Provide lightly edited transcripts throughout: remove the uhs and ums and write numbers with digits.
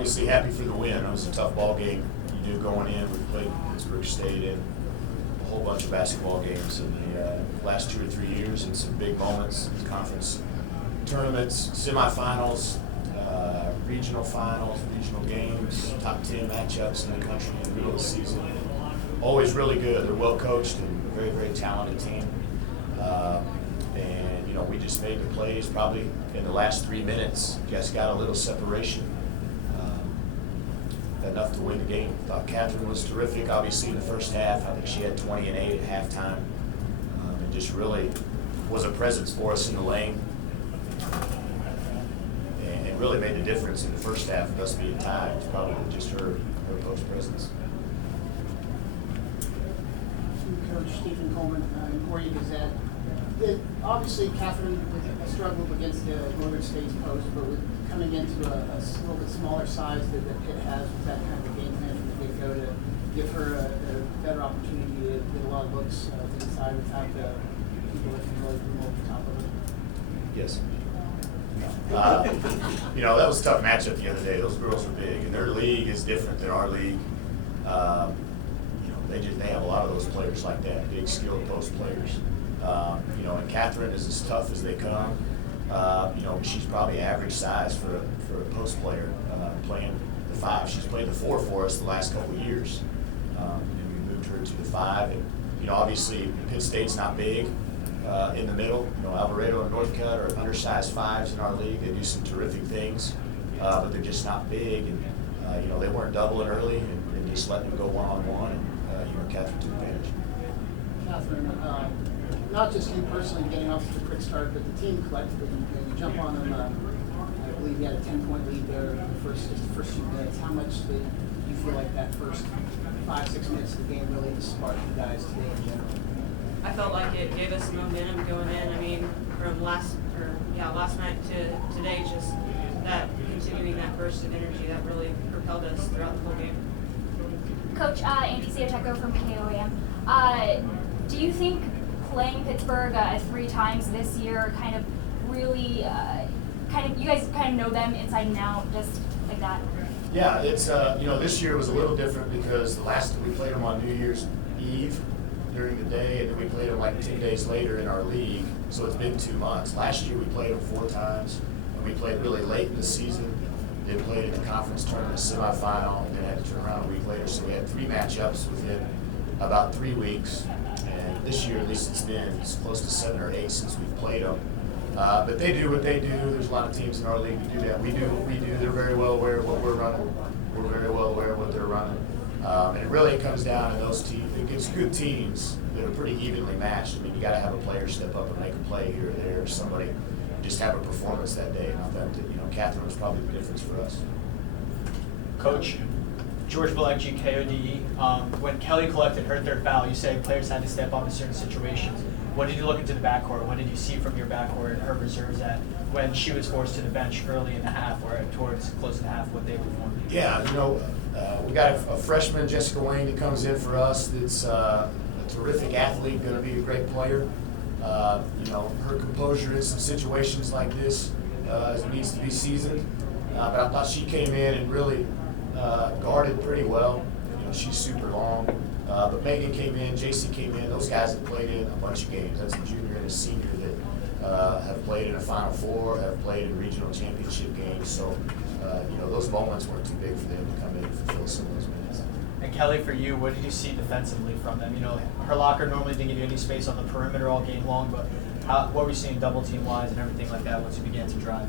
obviously happy for the win. It was a tough ball game. You knew going in, we played Pittsburgh State in a whole bunch of basketball games in the last 2 or 3 years, and some big moments, conference tournaments, semifinals, regional finals, regional games, top 10 matchups in the country in the middle of the season. Always really good. They're well coached and a very, very talented team. And, you know, we just made the plays probably in the last 3 minutes. Just got a little separation. Enough to win the game. Thought Catherine was terrific, obviously, in the first half. I think she had 20 and 8 at halftime. And just really was a presence for us in the lane. And it really made a difference in the first half of us being tied. It was probably just her post presence. Coach Stephen Coleman, Emporia Gazette. Obviously, Catherine struggled against the Northern State's post, but with coming into a little bit smaller size that Pitt has, with that kind of a game plan from the get-go to give her a better opportunity to get a lot of looks to the side without the people that can really move over the top of it. Yes. You know, that was a tough matchup the other day. Those girls are big, and their league is different than our league. You know, they have a lot of those players like that, big, skilled post players. You know, and Catherine is as tough as they come. You know, she's probably average size for a post player playing the 5. She's played the 4 for us the last couple of years, and we moved her to the 5. And you know, obviously, Pitt State's not big in the middle. You know, Alvarado and Northcutt are undersized 5s in our league. They do some terrific things, but they're just not big. And you know, they weren't doubling early and just letting them go one-on-one. And you know, Catherine took advantage. Catherine, not just you personally getting off to a quick start, but the team collectively. You jump on them. I believe you had a 10-point lead there in the first few minutes. How much do you feel like that first 5-6 minutes of the game really sparked you guys today in general? I felt like it gave us momentum going in. I mean, from last night to today, just that continuing that burst of energy that really propelled us throughout the whole game. Coach, Andy Siateco from KOAM. Do you think playing Pittsburgh 3 times this year kind of really, you guys kind of know them inside and out, just like that? Yeah, it's you know, this year was a little different because we played them on New Year's Eve during the day, and then we played them like 10 days later in our league. So it's been 2 months. Last year we played them 4 times, and we played really late in the season. Then played in the conference tournament semifinal, and then had to turn around a week later. So we had 3 matchups within about 3 weeks. And this year, at least it's close to 7 or 8 since we've played them. But they do what they do. There's a lot of teams in our league that do that. We do what we do. They're very well aware of what we're running. We're very well aware of what they're running. And it really comes down to those teams. It gets good teams that are pretty evenly matched. I mean, you got to have a player step up and make a play here or there. Somebody just have a performance that day. And I thought that, you know, Catherine was probably the difference for us. Coach, George Valecki, KODE. When Kelly collected her 3rd foul, you said players had to step up in certain situations. What did you look into the backcourt? What did you see from your backcourt and her reserves at when she was forced to the bench early in the half or towards close to the half, what they performed? Yeah, you know, we got a freshman, Jessica Wayne, that comes in for us that's a terrific athlete, going to be a great player. You know, her composure in some situations like this needs to be seasoned. But I thought she came in and really guarded pretty well. You know, she's super long. But Megan came in, JC came in. Those guys have played in a bunch of games. That's a junior and a senior that have played in a Final Four, have played in regional championship games. So, you know, those moments weren't too big for them to come in and fulfill some of those minutes. And Kelly, for you, what did you see defensively from them? You know, her locker normally didn't give you any space on the perimeter all game long, but what were you seeing double team wise and everything like that once you began to drive?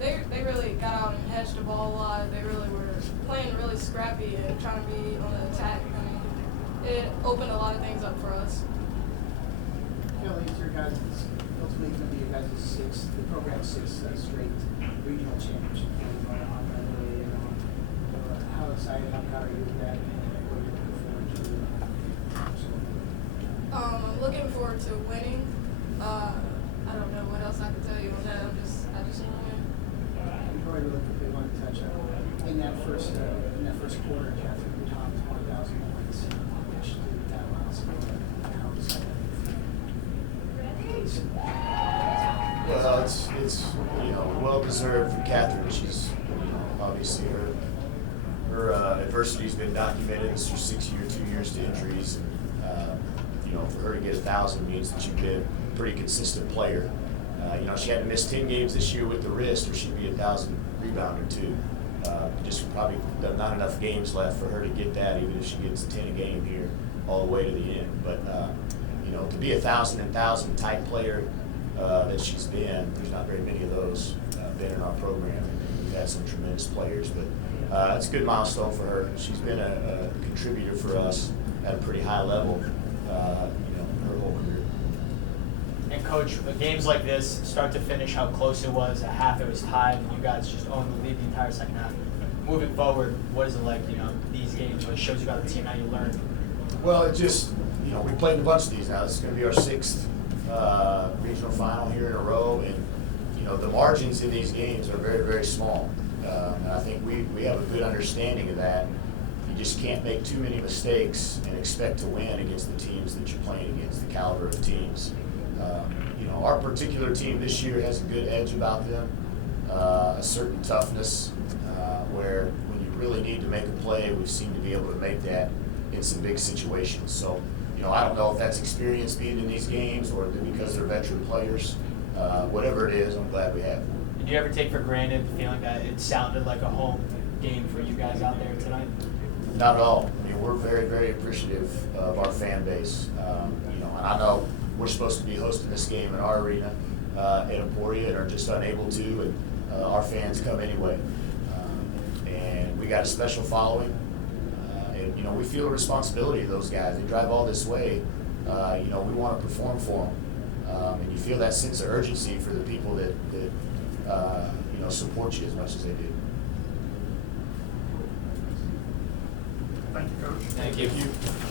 They really got out and hedged the ball a lot. They really were playing really scrappy and trying to be on the attack. I mean, it opened a lot of things up for us. Kelly, it's your guys' ultimately going to be your guys' 6th, the program's 6th straight regional championship game on Monday. How excited, how proud are you of that, and what are you looking forward to? I'm looking forward to winning. I don't know what else I can tell you on that. I just want to win. Emporia really quickly want to touch on in that first quarter, Catherine topped 1,000 points, which did that milestone. How excited are you? Well, it's you know, well deserved for Catherine. She's, you know, obviously her adversity's been documented. It's her 6th year, 2 years to injuries. And, you know, for her to get 1,000 means that you've been a pretty consistent player. You know, she had to miss 10 games this year with the wrist, or she'd be 1,000 rebounder too. Just probably not enough games left for her to get that, even if she gets 10 a game here all the way to the end. But you know, to be 1,000 and 1,000 type player that she's been, there's not very many of those been in our program. And we've had some tremendous players, but it's a good milestone for her. She's been a contributor for us at a pretty high level, you know, her whole career. And Coach, games like this, start to finish, how close it was. At half, it was tied, and you guys just owned the lead the entire second half. Moving forward, what is it like? You know, these games, what shows you about the team, how you learn? Well, it just, you know, we played a bunch of these now. This is going to be our 6th regional final here in a row, and you know, the margins in these games are very, very small. And I think we have a good understanding of that. You just can't make too many mistakes and expect to win against the teams that you're playing against, the caliber of teams. You know, our particular team this year has a good edge about them, a certain toughness, where when you really need to make a play, we seem to be able to make that in some big situations. So, you know, I don't know if that's experience being in these games or because they're veteran players. Whatever it is, I'm glad we have them. Did you ever take for granted the feeling that it sounded like a home game for you guys out there tonight? Not at all. I mean, we're very, very appreciative of our fan base. You know, and I know we're supposed to be hosting this game in our arena in Emporia and are just unable to, and our fans come anyway. And we got a special following, and you know, we feel a responsibility to those guys. They drive all this way. You know, we want to perform for them, and you feel that sense of urgency for the people that you know, support you as much as they do. Thank you, Coach. Thank you. Thank you.